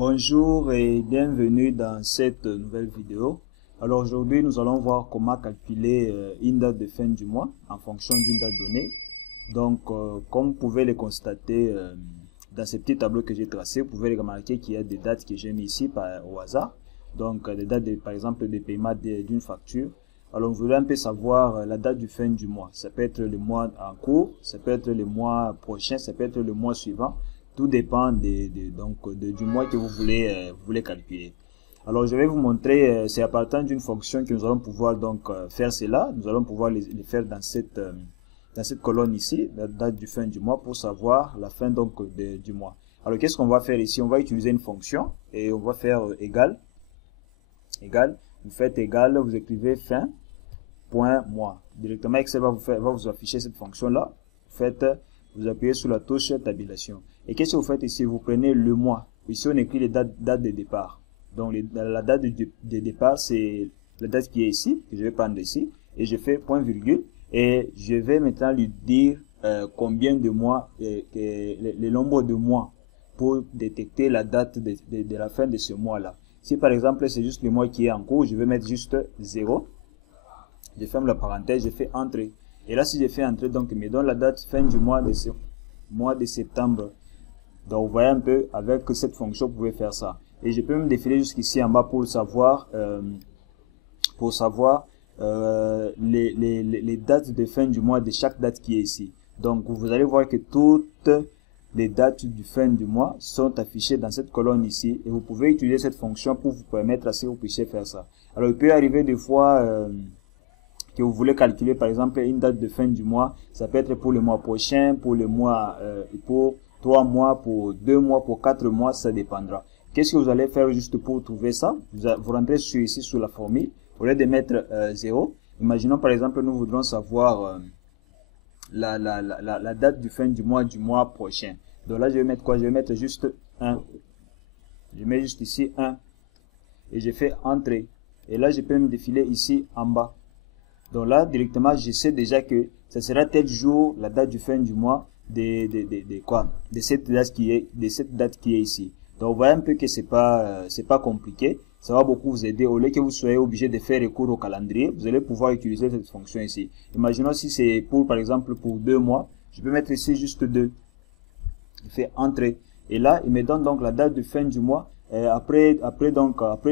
Bonjour et bienvenue dans cette nouvelle vidéo. Alors aujourd'hui nous allons voir comment calculer une date de fin du mois en fonction d'une date donnée. Donc comme vous pouvez le constater dans ces petits tableaux que j'ai tracés, vous pouvez remarquer qu'il y a des dates que j'ai mis ici au hasard. Donc des dates par exemple de paiement d'une facture. Alors vous voulez un peu savoir la date du fin du mois. Ça peut être le mois en cours, ça peut être le mois prochain, ça peut être le mois suivant. Tout dépend du mois que vous voulez calculer. Alors je vais vous montrer, c'est à partir d'une fonction que nous allons pouvoir donc faire cela. Nous allons pouvoir les faire dans cette colonne ici, la date du fin du mois, pour savoir la fin donc du mois. Alors qu'est-ce qu'on va faire ici? On va utiliser une fonction et on va faire égal. Vous faites égal, vous écrivez fin point mois. Directement Excel va vous afficher cette fonction là. Vous appuyez sur la touche tabulation. Et qu'est-ce que vous faites ici? Vous prenez le mois. Ici, on écrit les dates de départ. Donc, la date de départ, c'est la date qui est ici, que je vais prendre ici. Et je fais point virgule. Et je vais maintenant lui dire combien de mois, le nombre de mois pour détecter la date de la fin de ce mois-là. Si par exemple, c'est juste le mois qui est en cours, je vais mettre juste 0. Je ferme la parenthèse, je fais entrée. Et là, si je fais entrer, donc, il me donne la date fin du mois de septembre. Donc, vous voyez un peu, avec cette fonction, vous pouvez faire ça. Et je peux me défiler jusqu'ici en bas pour savoir, les dates de fin du mois de chaque date qui est ici. Donc, vous allez voir que toutes les dates du fin du mois sont affichées dans cette colonne ici. Et vous pouvez utiliser cette fonction pour vous permettre à ce que vous puissiez faire ça. Alors, il peut arriver des fois que vous voulez calculer par exemple une date de fin du mois, ça peut être pour le mois prochain, pour le mois, pour 3 mois, pour 2 mois, pour 4 mois, ça dépendra. Qu'est-ce que vous allez faire juste pour trouver ça? Vous rentrez ici sur la formule, au lieu de mettre 0, imaginons par exemple nous voudrons savoir la date du fin du mois prochain. Donc là je vais mettre quoi? Je vais mettre juste 1. Je mets juste ici 1 et je fais entrer. Et là je peux me défiler ici en bas. Donc là, directement, je sais déjà que ça sera tel jour, la date du fin du mois, de cette date qui est ici. Donc, vous voyez un peu que c'est pas compliqué. Ça va beaucoup vous aider. Au lieu que vous soyez obligé de faire recours au calendrier, vous allez pouvoir utiliser cette fonction ici. Imaginons si c'est par exemple, pour 2 mois, je peux mettre ici juste 2. Je fais entrer. Et là, il me donne donc la date de fin du mois. Après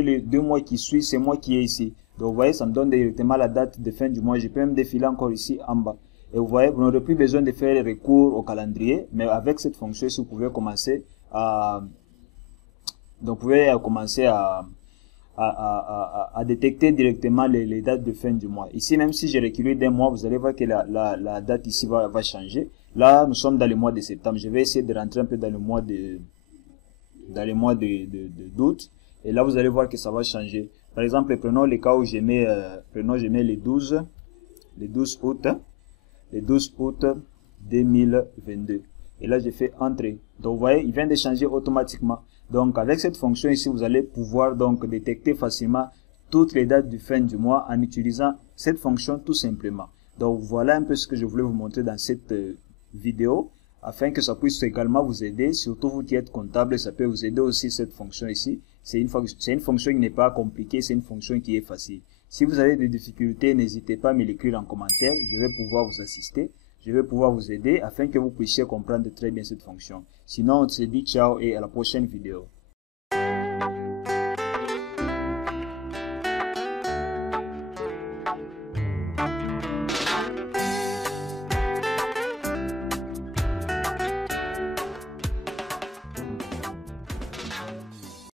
les 2 mois qui suivent, c'est moi qui est ici. Donc, vous voyez, ça me donne directement la date de fin du mois. Je peux même défiler encore ici en bas. Et vous voyez, vous n'aurez plus besoin de faire recours au calendrier. Mais avec cette fonction, vous pouvez commencer à détecter directement les dates de fin du mois. Ici, même si j'ai reculé d'un mois, vous allez voir que la date ici va changer. Là, nous sommes dans le mois de septembre. Je vais essayer de rentrer un peu dans le mois d'août. Et là, vous allez voir que ça va changer. Par exemple, prenons le cas où je mets le 12 août 2022. Et là, je fais entrer. Donc, vous voyez, il vient de changer automatiquement. Donc, avec cette fonction ici, vous allez pouvoir donc détecter facilement toutes les dates du fin du mois en utilisant cette fonction tout simplement. Donc, voilà un peu ce que je voulais vous montrer dans cette vidéo, afin que ça puisse également vous aider, surtout vous qui êtes comptable, ça peut vous aider aussi cette fonction ici. C'est une fonction qui n'est pas compliquée, c'est une fonction qui est facile. Si vous avez des difficultés, n'hésitez pas à me l'écrire en commentaire, je vais pouvoir vous assister, je vais pouvoir vous aider afin que vous puissiez comprendre très bien cette fonction. Sinon, on se dit ciao et à la prochaine vidéo.